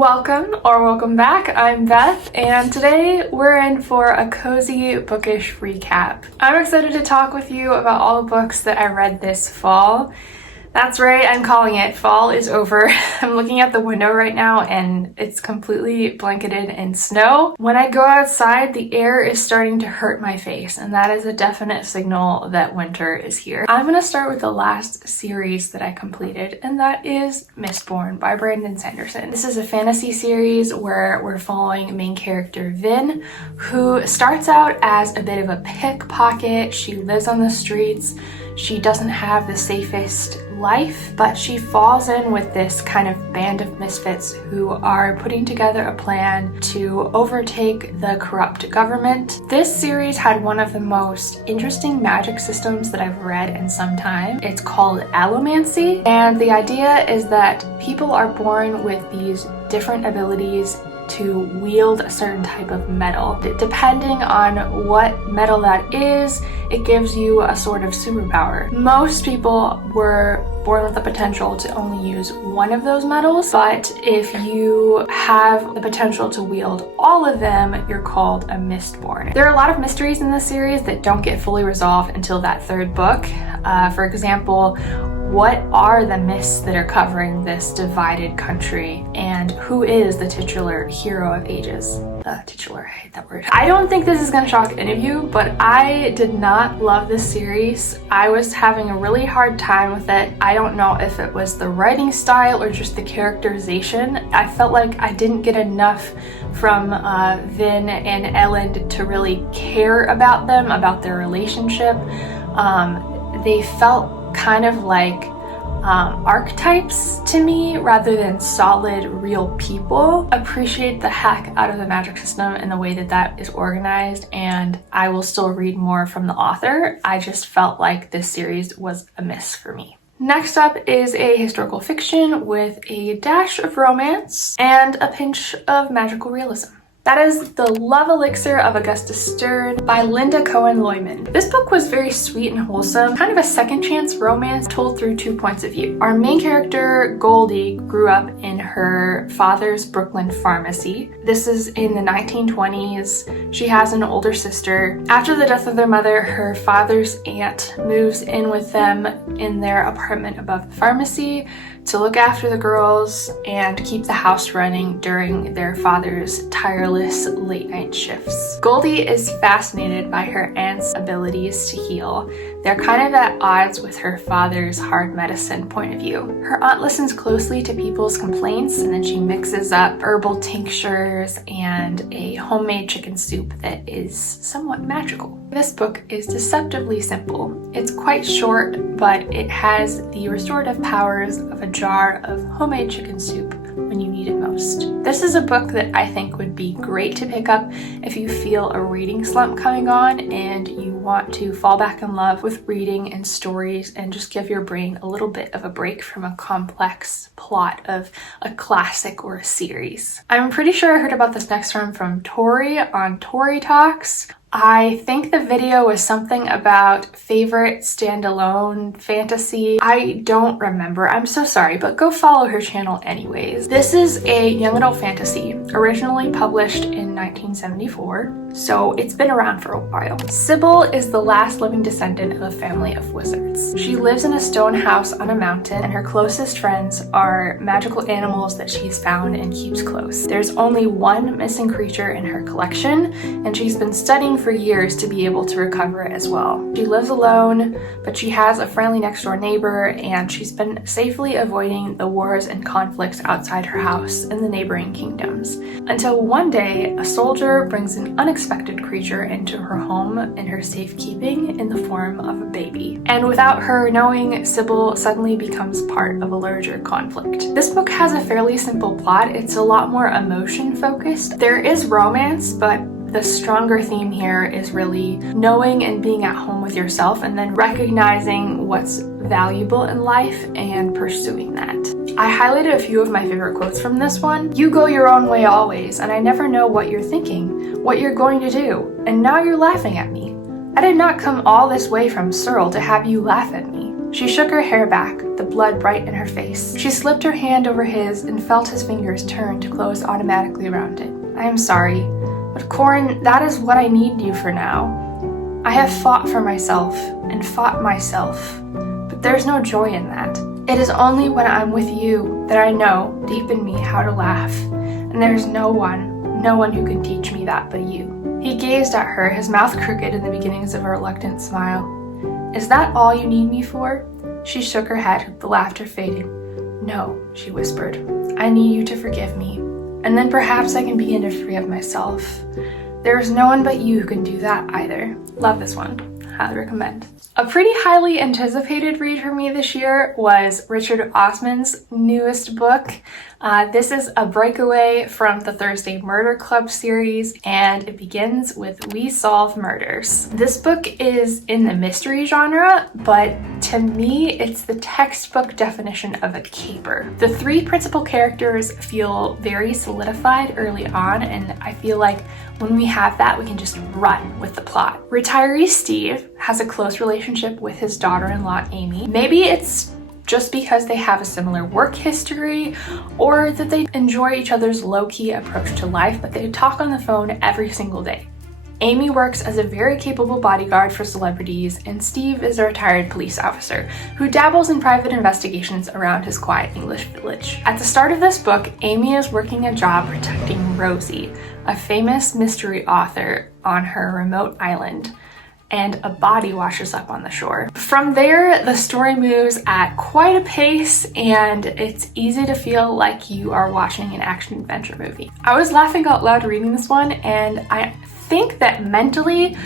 Welcome back. I'm Beth, and today we're in for a cozy bookish recap. I'm excited to talk with you about all the books that I read this fall. That's right, I'm calling it. Fall is over. I'm looking at the window right now and it's completely blanketed in snow. When I go outside, the air is starting to hurt my face, and that is a definite signal that winter is here. I'm gonna start with the last series that I completed, and that is Mistborn by Sanderson. This is a fantasy series where we're following main character Vin, who starts out as a bit of a pickpocket. She lives on the streets. She doesn't have the safest life, but she falls in with this kind of band of misfits who are putting together a plan to overtake the corrupt government. This series had one of the most interesting magic systems that I've read in some time. It's called allomancy, and the idea is that people are born with these different abilities to wield a certain type of metal. Depending on what metal that is, it gives you a sort of superpower. Most people were born with the potential to only use one of those metals, but if you have the potential to wield all of them, you're called a mistborn. There are a lot of mysteries in this series that don't get fully resolved until that third book. For example, what are the mists that are covering this divided country, and who is the titular hero of ages? Titular, I hate that word. I don't think this is gonna shock any of you, but I did not love this series. I was having a really hard time with it. I don't know if it was the writing style or just the characterization. I felt like I didn't get enough from Vin and Ellen to really care about them, about their relationship. They felt kind of like archetypes to me rather than solid real people. Appreciate the heck out of the magic system and the way that that is organized, and I will still read more from the author. I just felt like this series was a miss for me. Next up is a historical fiction with a dash of romance and a pinch of magical realism. That is The Love Elixir of Augusta by Lynda Cohen Loigman. This book was very sweet and wholesome, kind of a second chance romance told through two points of view. Our main character, Goldie, grew up in her father's Brooklyn pharmacy. This is in the 1920s. She has an older sister. After the death of their mother, her father's aunt moves in with them in their apartment above the pharmacy to look after the girls and keep the house running during their father's tireless late-night shifts. Goldie is fascinated by her aunt's abilities to heal. They're kind of at odds with her father's hard medicine point of view. Her aunt listens closely to people's complaints, and then she mixes up herbal tinctures and a homemade chicken soup that is somewhat magical. This book is deceptively simple. It's quite short, but it has the restorative powers of a jar of homemade chicken soup when you need it most. This is a book that I think would be great to pick up if you feel a reading slump coming on and you want to fall back in love with reading and stories and just give your brain a little bit of a break from a complex plot of a classic or a series. I'm pretty sure I heard about this next one from Tori on Tori Talks. I think the video was something about favorite standalone fantasy. I don't remember. I'm so sorry, but go follow her channel anyways. This is a young adult fantasy, originally published in 1974, so it's been around for a while. Sybil is the last living descendant of a family of wizards. She lives in a stone house on a mountain, and her closest friends are magical animals that she's found and keeps close. There's only one missing creature in her collection, and she's been studying for years to be able to recover it as well. She lives alone, but she has a friendly next door neighbor, and she's been safely avoiding the wars and conflicts outside her house in the neighboring kingdoms. Until one day, a soldier brings an unexpected creature into her home in her safekeeping in the form of a baby. And without her knowing, Sybil suddenly becomes part of a larger conflict. This book has a fairly simple plot. It's a lot more emotion focused. There is romance, but the stronger theme here is really knowing and being at home with yourself, and then recognizing what's valuable in life and pursuing that. I highlighted a few of my favorite quotes from this one. "You go your own way always, and I never know what you're thinking, what you're going to do, and now you're laughing at me. I did not come all this way from Searle to have you laugh at me. She shook her hair back, the blood bright in her face. She slipped her hand over his and felt his fingers turn to close automatically around it. I am sorry, but Corin, that is what I need you for now. I have fought for myself and fought myself, but there's no joy in that. It is only when I'm with you that I know, deep in me, how to laugh, and there's no one who can teach me that but you. He gazed at her, his mouth crooked in the beginnings of a reluctant smile. Is that all you need me for? She shook her head, the laughter fading. No, she whispered. I need you to forgive me, and then perhaps I can begin to free of myself. There is no one but you who can do that either. Love this one. Highly recommend. A pretty highly anticipated read for me this year was Richard Osman's newest book. This is a breakaway from the Thursday Murder Club series, and it begins with We Solve Murders. This book is in the mystery genre, but to me, it's the textbook definition of a caper. The three principal characters feel very solidified early on, and I feel like when we have that, we can just run with the plot. Retiree Steve has a close relationship with his daughter-in-law, Amy. Maybe it's just because they have a similar work history, or that they enjoy each other's low-key approach to life, but they talk on the phone every single day. Amy works as a very capable bodyguard for celebrities, and Steve is a retired police officer who dabbles in private investigations around his quiet English village. At the start of this book, Amy is working a job protecting Rosie, a famous mystery author on her remote island, and a body washes up on the shore. From there, the story moves at quite a pace, and it's easy to feel like you are watching an action-adventure movie. I was laughing out loud reading this one, and I think that mentally,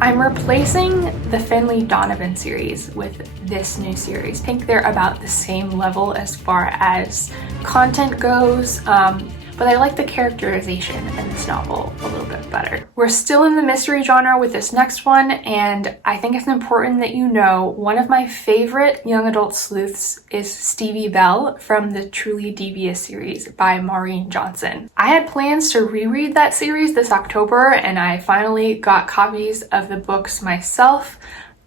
I'm replacing the Finley Donovan series with this new series. I think they're about the same level as far as content goes, but I like the characterization in this novel a little bit better. We're still in the mystery genre with this next one, and I think it's important that you know one of my favorite young adult sleuths is Stevie Bell from the Truly Devious series by Maureen Johnson. I had plans to reread that series this October, and I finally got copies of the books myself.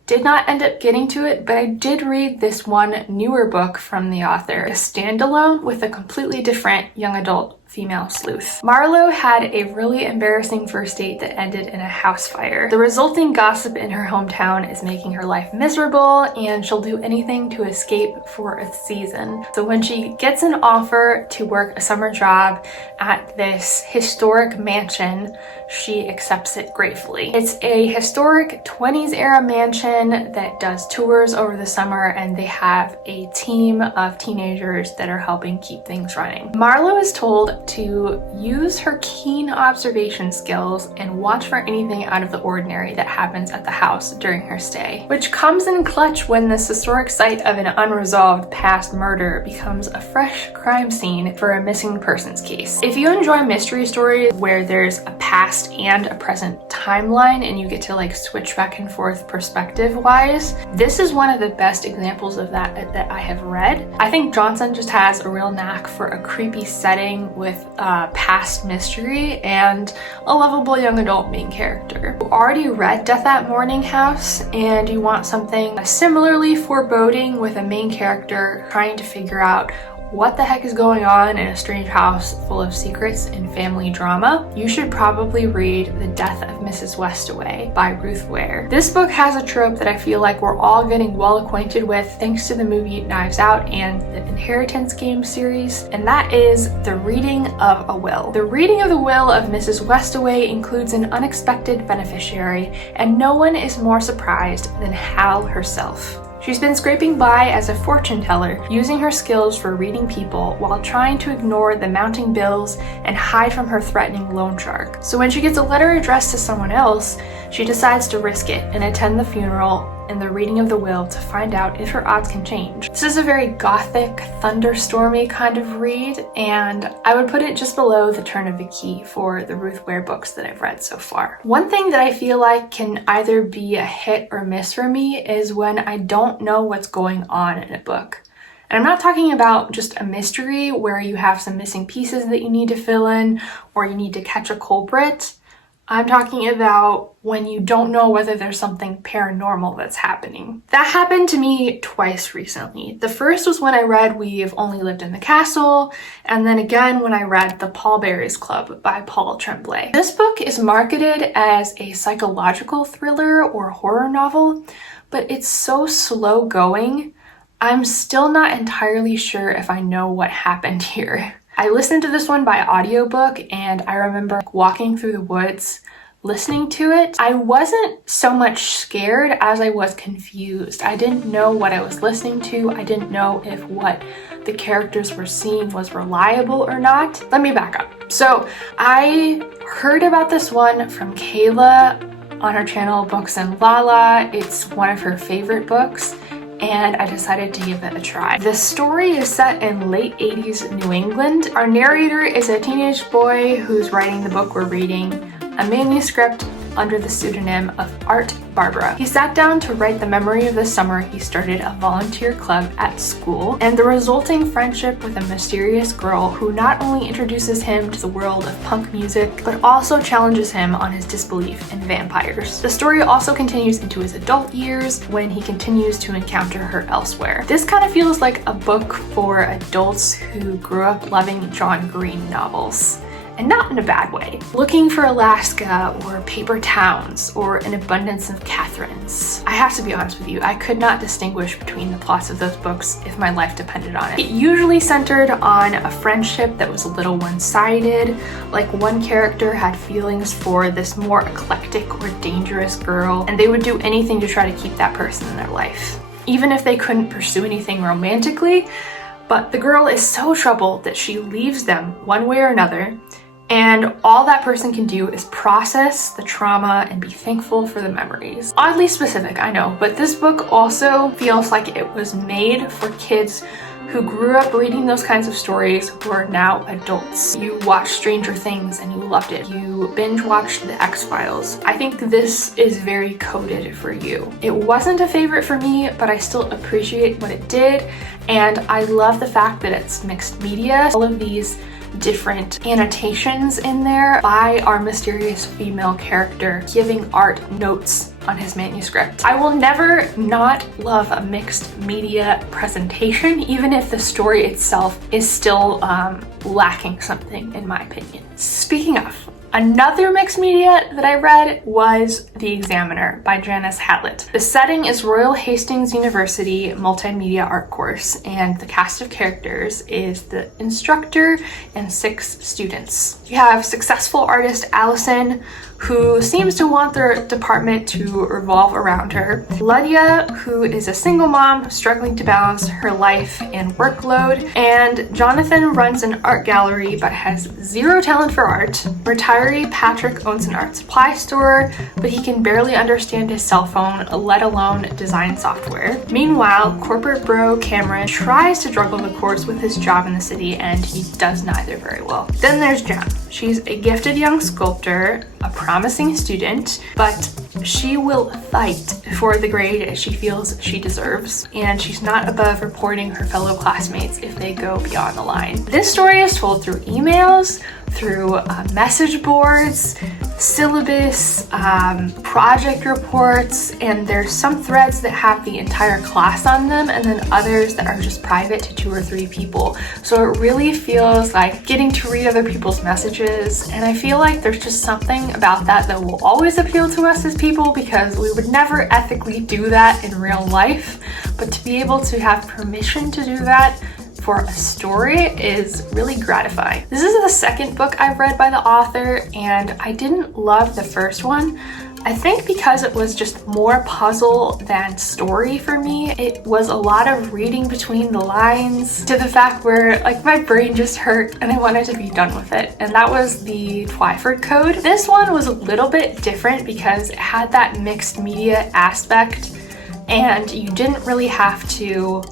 Did not end up getting to it, but I did read this one newer book from the author, a standalone with a completely different young adult female sleuth. Marlo had a really embarrassing first date that ended in a house fire. The resulting gossip in her hometown is making her life miserable, and she'll do anything to escape for a season. So when she gets an offer to work a summer job at this historic mansion, she accepts it gratefully. It's a historic 20s era mansion that does tours over the summer, and they have a team of teenagers that are helping keep things running. Marlo is told to use her keen observation skills and watch for anything out of the ordinary that happens at the house during her stay, which comes in clutch when this historic site of an unresolved past murder becomes a fresh crime scene for a missing persons case. If you enjoy mystery stories where there's a past and a present timeline and you get to like switch back and forth perspective wise, this is one of the best examples of that I have read. I think Johnson just has a real knack for a creepy setting with past mystery and a lovable young adult main character. You already read Death at Morning House, and you want something similarly foreboding with a main character trying to figure out what the heck is going on in a strange house full of secrets and family drama, you should probably read The Death of Mrs. Westaway by Ruth Ware. This book has a trope that I feel like we're all getting well acquainted with thanks to the movie Knives Out and the Inheritance Game series, and that is the reading of a will. The reading of the will of Mrs. Westaway includes an unexpected beneficiary, and no one is more surprised than Hal herself. She's been scraping by as a fortune teller, using her skills for reading people while trying to ignore the mounting bills and hide from her threatening loan shark. So when she gets a letter addressed to someone else, she decides to risk it and attend the funeral and the reading of the will to find out if her odds can change. This is a very gothic, thunderstormy kind of read, and I would put it just below The Turn of the Key for the Ruth Ware books that I've read so far. One thing that I feel like can either be a hit or miss for me is when I don't know what's going on in a book. And I'm not talking about just a mystery where you have some missing pieces that you need to fill in or you need to catch a culprit. I'm talking about when you don't know whether there's something paranormal that's happening. That happened to me twice recently. The first was when I read We've Only Lived in the Castle, and then again when I read The Pallbearers Club by Paul Tremblay. This book is marketed as a psychological thriller or horror novel, but it's so slow going, I'm still not entirely sure if I know what happened here. I listened to this one by audiobook, and I remember walking through the woods listening to it. I wasn't so much scared as I was confused. I didn't know what I was listening to. I didn't know if what the characters were seeing was reliable or not. Let me back up. So I heard about this one from Kayla on her channel Books and Lala. It's one of her favorite books, and I decided to give it a try. The story is set in late 80s New England. Our narrator is a teenage boy who's writing the book we're reading, a manuscript under the pseudonym of Art Barbara. He sat down to write the memory of the summer he started a volunteer club at school and the resulting friendship with a mysterious girl who not only introduces him to the world of punk music, but also challenges him on his disbelief in vampires. The story also continues into his adult years when he continues to encounter her elsewhere. This kind of feels like a book for adults who grew up loving John Green novels. And not in a bad way. Looking for Alaska or paper towns or an abundance of Catherines. I have to be honest with you, I could not distinguish between the plots of those books if my life depended on it. It usually centered on a friendship that was a little one-sided, like one character had feelings for this more eclectic or dangerous girl, and they would do anything to try to keep that person in their life, even if they couldn't pursue anything romantically. But the girl is so troubled that she leaves them one way or another, and all that person can do is process the trauma and be thankful for the memories. Oddly specific, I know, but this book also feels like it was made for kids who grew up reading those kinds of stories who are now adults. You watched Stranger Things and you loved it. You binge watched The X-Files. I think this is very coded for you. It wasn't a favorite for me, but I still appreciate what it did, and I love the fact that it's mixed media. All of these different annotations in there by our mysterious female character giving Art notes on his manuscript. I will never not love a mixed media presentation, even if the story itself is still lacking something, in my opinion. Speaking of, another mixed media that I read was The Examiner by Janice Hatlett. The setting is Royal Hastings University Multimedia Art Course, and the cast of characters is the instructor and 6 students. You have successful artist Allison, who seems to want their department to revolve around her. Lydia, who is a single mom struggling to balance her life and workload. And Jonathan runs an art gallery but has zero talent for art. Retiree Patrick owns an art supply store, but he can barely understand his cell phone, let alone design software. Meanwhile, corporate bro Cameron tries to juggle the course with his job in the city, and he does neither very well. Then there's Jen. She's a gifted young sculptor, a promising student, but she will fight for the grade she feels she deserves, and she's not above reporting her fellow classmates if they go beyond the line. This story is told through emails, through message boards, syllabus, project reports, and there's some threads that have the entire class on them, and then others that are just private to 2 or 3 people. So it really feels like getting to read other people's messages, and I feel like there's just something about that that will always appeal to us as people, because we would never ethically do that in real life, but to be able to have permission to do that for a story is really gratifying. This is the second book I've read by the author, and I didn't love the first one. I think because it was just more puzzle than story for me. It was a lot of reading between the lines to the fact where like my brain just hurt and I wanted to be done with it. And that was the Twyford Code. This one was a little bit different because it had that mixed media aspect and you didn't really have to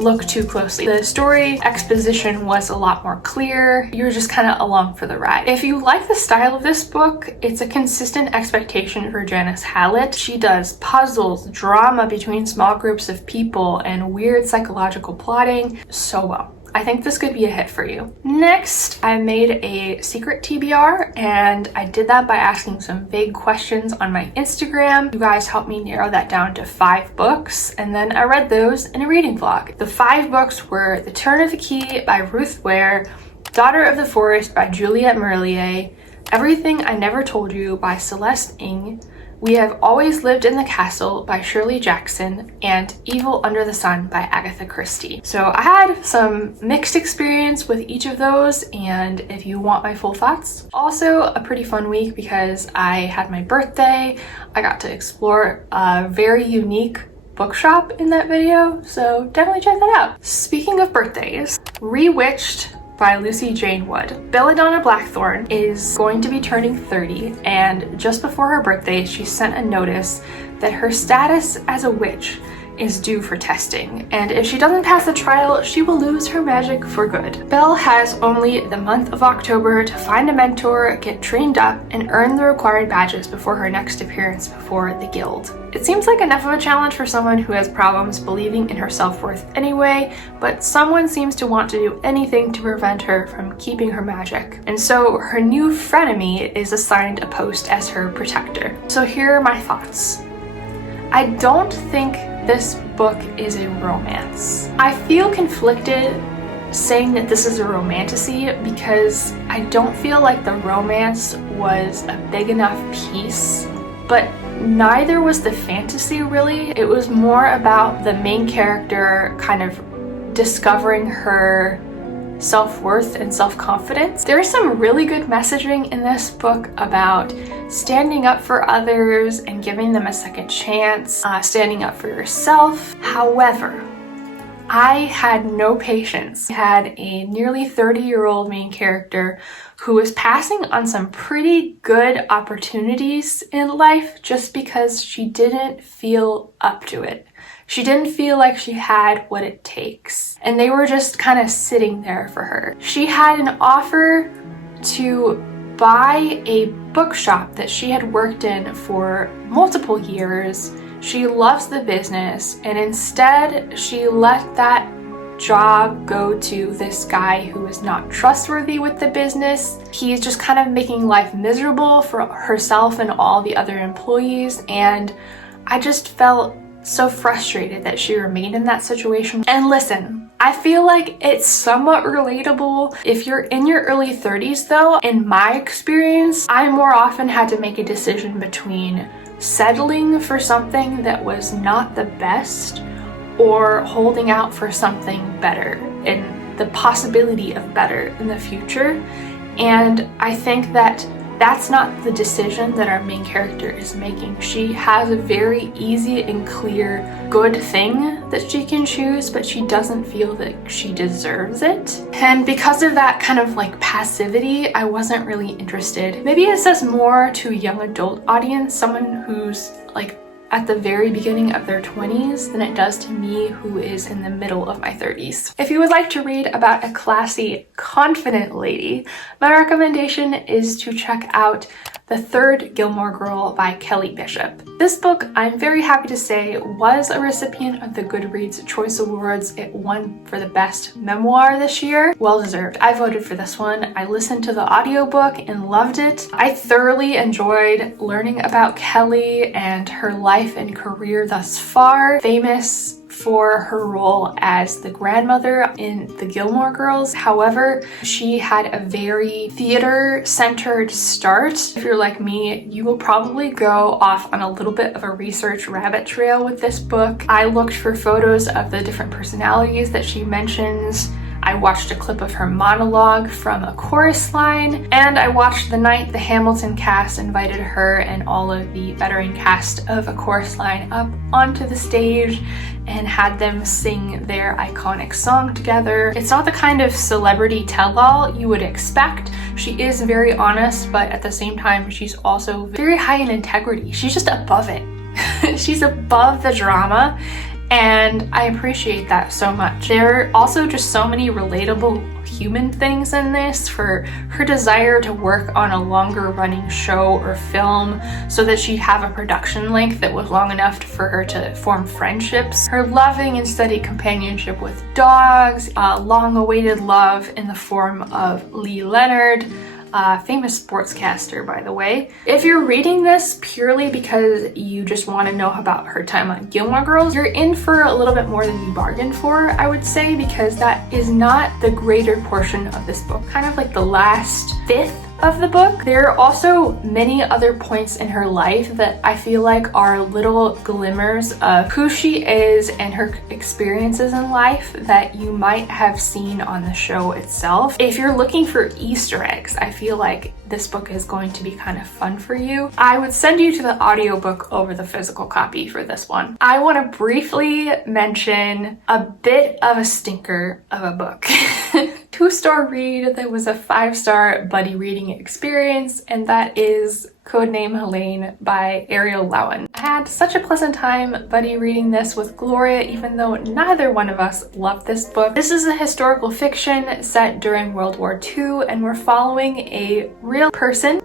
look too closely. The story exposition was a lot more clear. You were just kind of along for the ride. If you like the style of this book, it's a consistent expectation for Janice Hatlett. She does puzzles, drama between small groups of people, and weird psychological plotting so well. I think this could be a hit for you. Next, I made a secret TBR, and I did that by asking some vague questions on my Instagram. You guys helped me narrow that down to 5 books, and then I read those in a reading vlog. The 5 books were The Turn of the Key by Ruth Ware, Daughter of the Forest by Juliette Merlier, Everything I Never Told You by Celeste Ng, We Have Always Lived in the Castle by Shirley Jackson, and Evil Under the Sun by Agatha Christie. So I had some mixed experience with each of those, and if you want my full thoughts. Also a pretty fun week because I had my birthday. I got to explore a very unique bookshop in that video, so definitely check that out. Speaking of birthdays, Rewitched by Lucy Jane Wood. Belladonna Blackthorne is going to be turning 30, and just before her birthday, she sent a notice that her status as a witch is due for testing, and if she doesn't pass the trial, she will lose her magic for good. Belle has only the month of October to find a mentor, get trained up, and earn the required badges before her next appearance before the guild. It seems like enough of a challenge for someone who has problems believing in her self-worth anyway, but someone seems to want to do anything to prevent her from keeping her magic. And so her new frenemy is assigned a post as her protector. So here are my thoughts. I don't think this book is a romance. I feel conflicted saying that this is a romantasy because I don't feel like the romance was a big enough piece, but neither was the fantasy really. It was more about the main character kind of discovering her self-worth and self-confidence. There's some really good messaging in this book about standing up for others and giving them a second chance, standing up for yourself. However, I had no patience. I had a nearly 30-year-old main character who was passing on some pretty good opportunities in life just because she didn't feel up to it. She didn't feel like she had what it takes, and they were just kind of sitting there for her. She had an offer to buy a bookshop that she had worked in for multiple years. She loves the business, and instead she let that job go to this guy who is not trustworthy with the business. He's just kind of making life miserable for herself and all the other employees, and I just felt so frustrated that she remained in that situation. And listen, I feel like it's somewhat relatable. If you're in your early 30s though, in my experience, I more often had to make a decision between settling for something that was not the best or holding out for something better and the possibility of better in the future. And I think that that's not the decision that our main character is making. She has a very easy and clear good thing that she can choose, but she doesn't feel that she deserves it. And because of that kind of like passivity, I wasn't really interested. Maybe it says more to a young adult audience, someone who's like at the very beginning of their 20s than it does to me who is in the middle of my 30s. If you would like to read about a classy, confident lady, my recommendation is to check out The Third Gilmore Girl by Kelly Bishop. This book, I'm very happy to say, was a recipient of the Goodreads Choice Awards. It won for the best memoir this year. Well deserved. I voted for this one. I listened to the audiobook and loved it. I thoroughly enjoyed learning about Kelly and her life and career thus far. Famous for her role as the grandmother in the Gilmore Girls. However, she had a very theater-centered start. If you're like me, you will probably go off on a little bit of a research rabbit trail with this book. I looked for photos of the different personalities that she mentions. I watched a clip of her monologue from a chorus line, and I watched the night the Hamilton cast invited her and all of the veteran cast of A Chorus Line up onto the stage and had them sing their iconic song together. It's not the kind of celebrity tell-all you would expect. She is very honest, but at the same time, she's also very high in integrity. She's just above it. She's above the drama, and I appreciate that so much. There are also just so many relatable human things in this, for her desire to work on a longer running show or film so that she'd have a production length that was long enough for her to form friendships, her loving and steady companionship with dogs, long-awaited love in the form of Lee Leonard, famous sportscaster, by the way. If you're reading this purely because you just want to know about her time on Gilmore Girls, you're in for a little bit more than you bargained for, I would say, because that is not the greater portion of this book. Kind of like the last fifth of the book. There are also many other points in her life that I feel like are little glimmers of who she is and her experiences in life that you might have seen on the show itself. If you're looking for Easter eggs, I feel like this book is going to be kind of fun for you. I would send you to the audiobook over the physical copy for this one. I want to briefly mention a bit of a stinker of a book. 2-star read that was a 5-star buddy reading experience, and that is Codename Helene by Ariel Lowen. I had such a pleasant time buddy reading this with Gloria, even though neither one of us loved this book. This is a historical fiction set during World War II, and we're following a real person,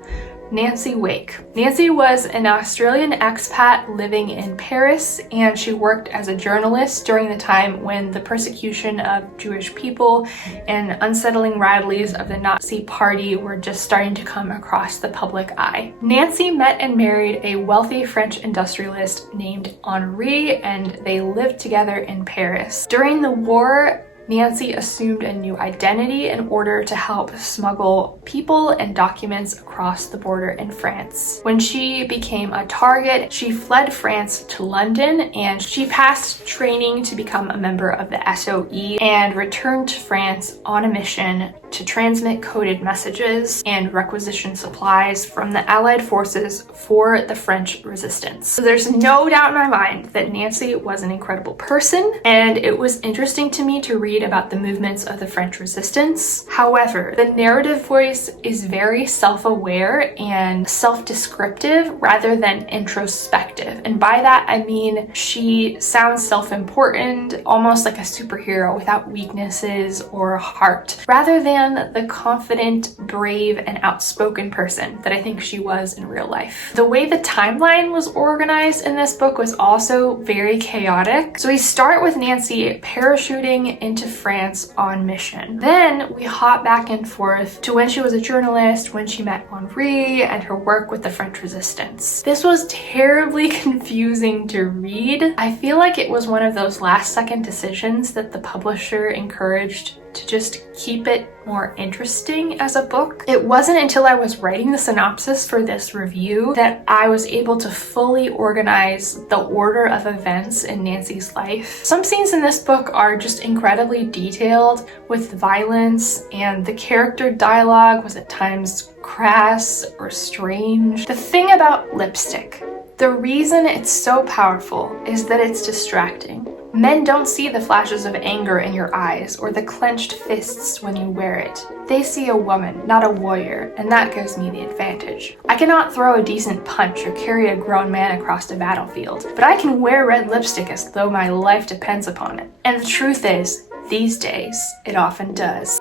Nancy Wake. Nancy was an Australian expat living in Paris, and she worked as a journalist during the time when the persecution of Jewish people and unsettling rallies of the Nazi Party were just starting to come across the public eye. Nancy met and married a wealthy French industrialist named Henri, and they lived together in Paris. During the war, Nancy assumed a new identity in order to help smuggle people and documents across the border in France. When she became a target, she fled France to London, and she passed training to become a member of the SOE and returned to France on a mission to transmit coded messages and requisition supplies from the Allied forces for the French resistance. So there's no doubt in my mind that Nancy was an incredible person, and it was interesting to me to read about the movements of the French resistance. However, the narrative voice is very self-aware and self-descriptive rather than introspective. And by that, I mean she sounds self-important, almost like a superhero without weaknesses or a heart, rather than the confident, brave, and outspoken person that I think she was in real life. The way the timeline was organized in this book was also very chaotic. So we start with Nancy parachuting into France on mission. Then we hop back and forth to when she was a journalist, when she met Henri, and her work with the French resistance. This was terribly confusing to read. I feel like it was one of those last-second decisions that the publisher encouraged to just keep it more interesting as a book. It wasn't until I was writing the synopsis for this review that I was able to fully organize the order of events in Nancy's life. Some scenes in this book are just incredibly detailed with violence, and the character dialogue was at times crass or strange. The thing about lipstick, the reason it's so powerful is that it's distracting. Men don't see the flashes of anger in your eyes or the clenched fists when you wear it. They see a woman, not a warrior, and that gives me the advantage. I cannot throw a decent punch or carry a grown man across the battlefield, but I can wear red lipstick as though my life depends upon it. And the truth is, these days, it often does.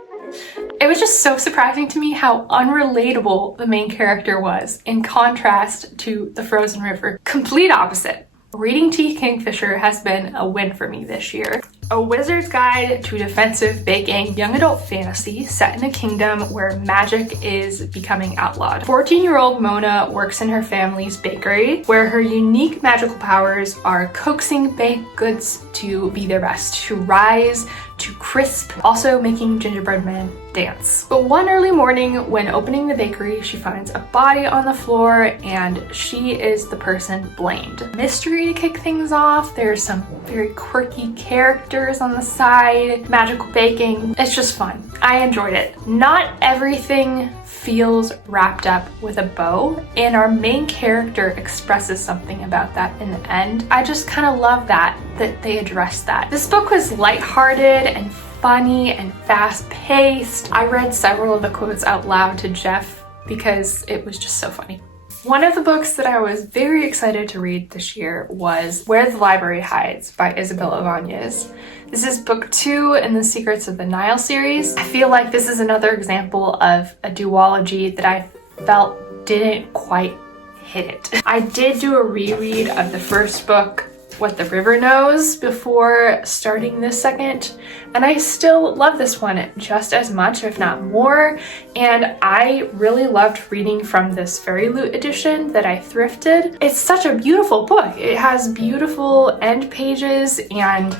It was just so surprising to me how unrelatable the main character was, in contrast to the Frozen River. Complete opposite. Reading T. Kingfisher has been a win for me this year. A Wizard's Guide to Defensive Baking young adult fantasy set in a kingdom where magic is becoming outlawed. 14-year-old Mona works in her family's bakery, where her unique magical powers are coaxing baked goods to be their best, to rise, to crisp, also making gingerbread men dance. But one early morning, when opening the bakery, she finds a body on the floor, and she is the person blamed. Mystery to kick things off. There's some very quirky characters on the side, magical baking. It's just fun. I enjoyed it. Not everything feels wrapped up with a bow, and our main character expresses something about that in the end. I just kind of love that they addressed that. This book was lighthearted and funny and fast-paced. I read several of the quotes out loud to Jeff because it was just so funny. One of the books that I was very excited to read this year was Where the Library Hides by Isabel Ibáñez. This is book 2 in the Secrets of the Nile series. I feel like this is another example of a duology that I felt didn't quite hit it. I did do a reread of the first book, What the River Knows, before starting this second, and I still love this one just as much, if not more, and I really loved reading from this Fairy Loot edition that I thrifted. It's such a beautiful book. It has beautiful end pages and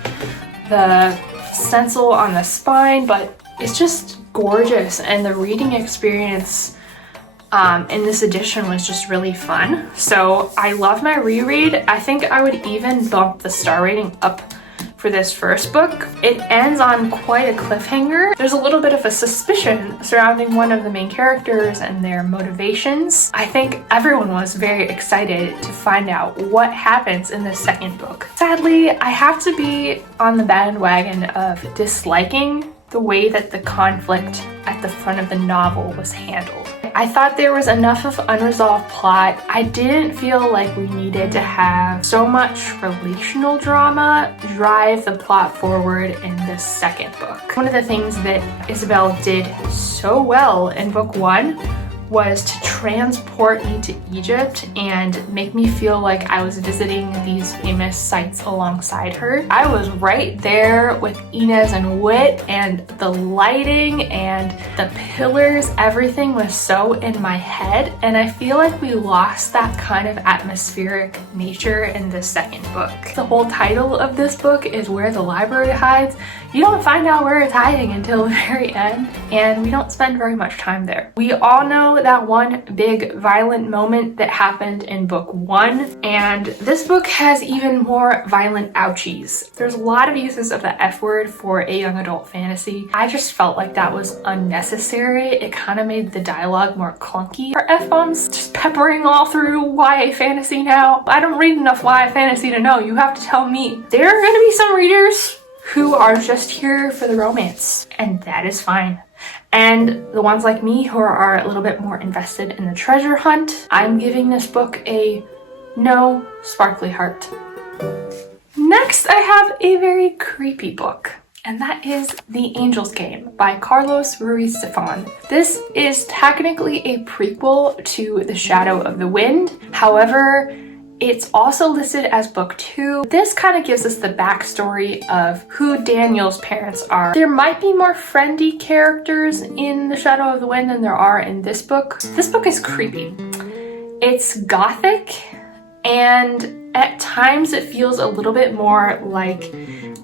the stencil on the spine, but it's just gorgeous, and the reading experience in this edition was just really fun. So I love my reread. I think I would even bump the star rating up for this first book. It ends on quite a cliffhanger. There's a little bit of a suspicion surrounding one of the main characters and their motivations. I think everyone was very excited to find out what happens in the second book. Sadly, I have to be on the bandwagon of disliking the way that the conflict at the front of the novel was handled. I thought there was enough of unresolved plot. I didn't feel like we needed to have so much relational drama drive the plot forward in this second book. One of the things that Isabel did so well in book 1 was to transport me to Egypt and make me feel like I was visiting these famous sites alongside her. I was right there with Inez and Wit, and the lighting and the pillars, everything was so in my head, and I feel like we lost that kind of atmospheric nature in the second book. The whole title of this book is Where the Library Hides. You don't find out where it's hiding until the very end, and we don't spend very much time there. We all know that one big violent moment that happened in book 1, and this book has even more violent ouchies. There's a lot of uses of the F word for a young adult fantasy. I just felt like that was unnecessary. It kind of made the dialogue more clunky. For F-bombs just peppering all through YA fantasy now. I don't read enough YA fantasy to know. You have to tell me. There are gonna be some readers who are just here for the romance, and that is fine. And the ones like me who are a little bit more invested in the treasure hunt, I'm giving this book a no sparkly heart. Next, I have a very creepy book, and that is The Angel's Game by Carlos Ruiz Zafón. This is technically a prequel to The Shadow of the Wind. However, it's also listed as book 2. This kind of gives us the backstory of who Daniel's parents are. There might be more friendly characters in The Shadow of the Wind than there are in this book. This book is creepy. It's gothic, and at times it feels a little bit more like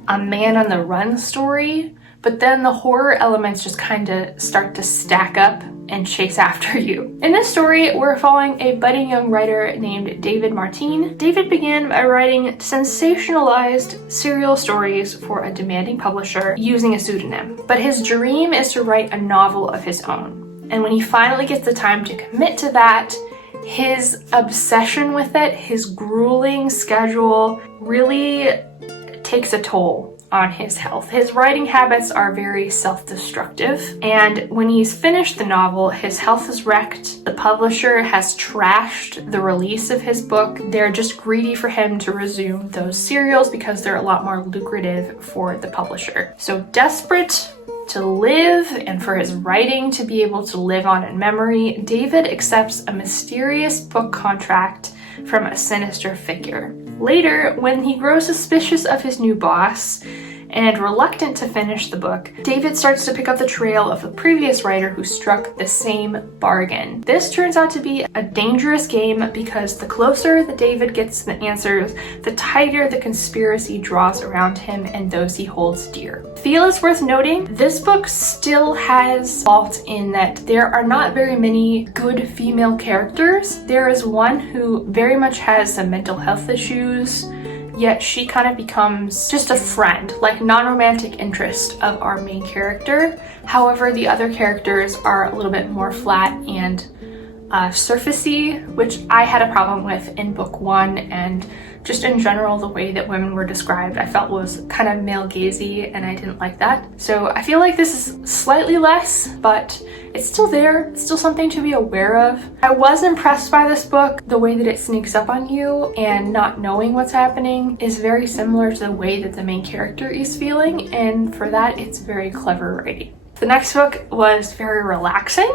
a Man on the Run story, but then the horror elements just kind of start to stack up and chase after you. In this story, we're following a budding young writer named David Martin. David began by writing sensationalized serial stories for a demanding publisher using a pseudonym, but his dream is to write a novel of his own. And when he finally gets the time to commit to that, his obsession with it, his grueling schedule, really takes a toll on his health. His writing habits are very self-destructive, and when he's finished the novel, his health is wrecked. The publisher has trashed the release of his book. They're just greedy for him to resume those serials because they're a lot more lucrative for the publisher. So desperate to live and for his writing to be able to live on in memory, David accepts a mysterious book contract from a sinister figure. Later, when he grows suspicious of his new boss and reluctant to finish the book, David starts to pick up the trail of the previous writer who struck the same bargain. This turns out to be a dangerous game because the closer that David gets to the answers, the tighter the conspiracy draws around him and those he holds dear. Feel it's worth noting, this book still has fault in that there are not very many good female characters. There is one who very much has some mental health issues, yet she kind of becomes just a friend, like non-romantic interest of our main character. However, the other characters are a little bit more flat and surfacey, which I had a problem with in book 1, and Just in general, the way that women were described I felt was kind of male gazy, and I didn't like that. So I feel like this is slightly less, but it's still there. It's still something to be aware of. I was impressed by this book. The way that it sneaks up on you and not knowing what's happening is very similar to the way that the main character is feeling, and for that it's very clever writing. The next book was very relaxing,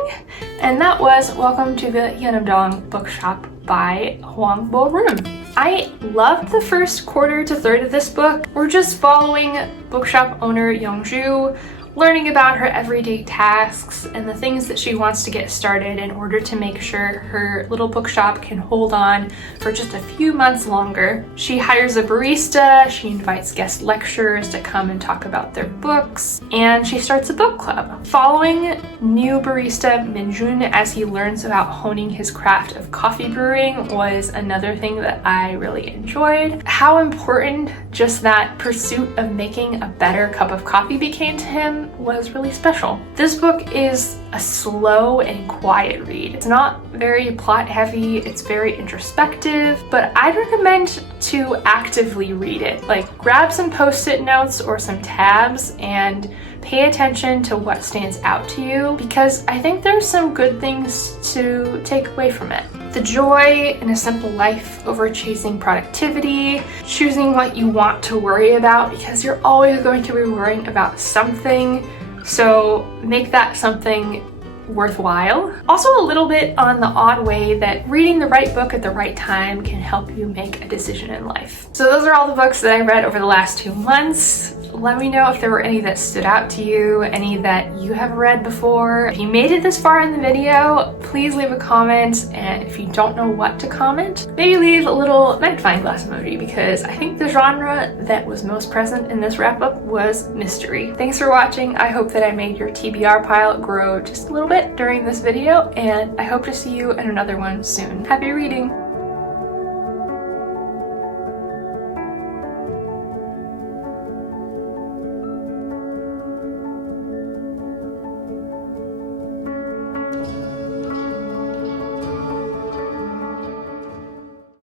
and that was Welcome to the Hyunam-dong Bookshop by Hwang Bo-rum. I loved the first quarter to third of this book. We're just following bookshop owner Youngju, learning about her everyday tasks and the things that she wants to get started in order to make sure her little bookshop can hold on for just a few months longer. She hires a barista, she invites guest lecturers to come and talk about their books, and she starts a book club. Following new barista Minjun as he learns about honing his craft of coffee brewing was another thing that I really enjoyed. How important just that pursuit of making a better cup of coffee became to him was really special. This book is a slow and quiet read. It's not very plot heavy, it's very introspective, but I'd recommend to actively read it. Like, grab some post-it notes or some tabs and pay attention to what stands out to you, because I think there's some good things to take away from it. The joy in a simple life over chasing productivity, choosing what you want to worry about, because you're always going to be worrying about something, so make that something worthwhile. Also a little bit on the odd way that reading the right book at the right time can help you make a decision in life. So those are all the books that I read over the last 2 months. Let me know if there were any that stood out to you, any that you have read before. If you made it this far in the video, please leave a comment, and if you don't know what to comment, maybe leave a little magnifying glass emoji, because I think the genre that was most present in this wrap-up was mystery. Thanks for watching. I hope that I made your TBR pile grow just a little bit during this video, and I hope to see you in another one soon. Happy reading!